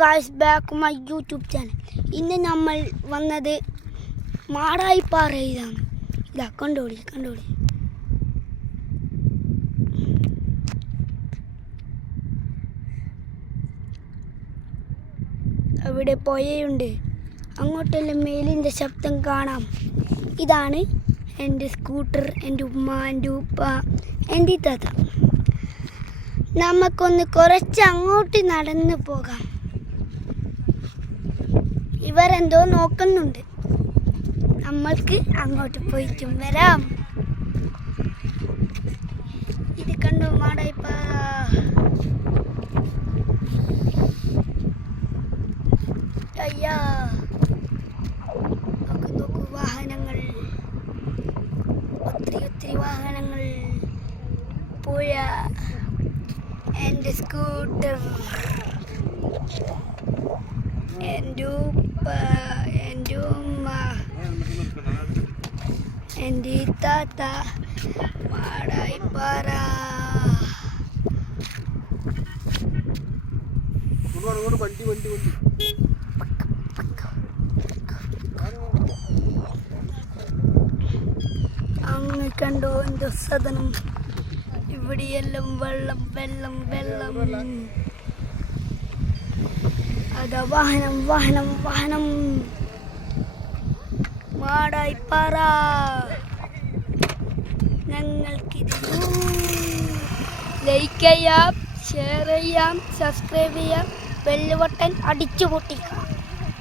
Guys, back my YouTube channel. ഇന്ന് നമ്മൾ വന്നത് മാടായിപ്പാറയിലാണ്. ഇതാ കണ്ടോളി. അവിടെ പുഴയുണ്ട്. അങ്ങോട്ടെല്ലാം മേലിൻ്റെ ശബ്ദം കാണാം. ഇതാണ് എൻ്റെ സ്കൂട്ടർ, എൻ്റെ ഉമ്മ, എൻ്റെ ഉപ്പ, എൻ്റെ താത്ത. നമുക്കൊന്ന് കുറച്ച് അങ്ങോട്ട് നടന്നു പോകാം. ഇവരെന്തോ നോക്കുന്നുണ്ട്. നമ്മൾക്ക് അങ്ങോട്ട് പോയിട്ടും വരാം. ഇത് കണ്ടോ മാടായിപ്പാറ. അയ്യാ, നോക്കൂ വാഹനങ്ങൾ, ഒത്തിരി വാഹനങ്ങൾ. പുഴ, എൻ്റെ സ്കൂട്ടർ, എൻ്റെ ഉപ്പ, എൻ്റെ ഉമ്മ, എൻ്റെ താത്ത. മാടായിപ്പാറ. അങ്ങ് കണ്ടോ എന്തോ സദനം. ഇവിടെയെല്ലാം വെള്ളം. അതാ വാഹനം. മാടായിപ്പാറ. ഞങ്ങൾക്കിത് ലൈക്ക് ചെയ്യാം, ഷെയർ ചെയ്യാം, സബ്സ്ക്രൈബ് ചെയ്യാം, ബെല്ല് ബട്ടൺ അടിച്ചു പൊട്ടിക്കാം.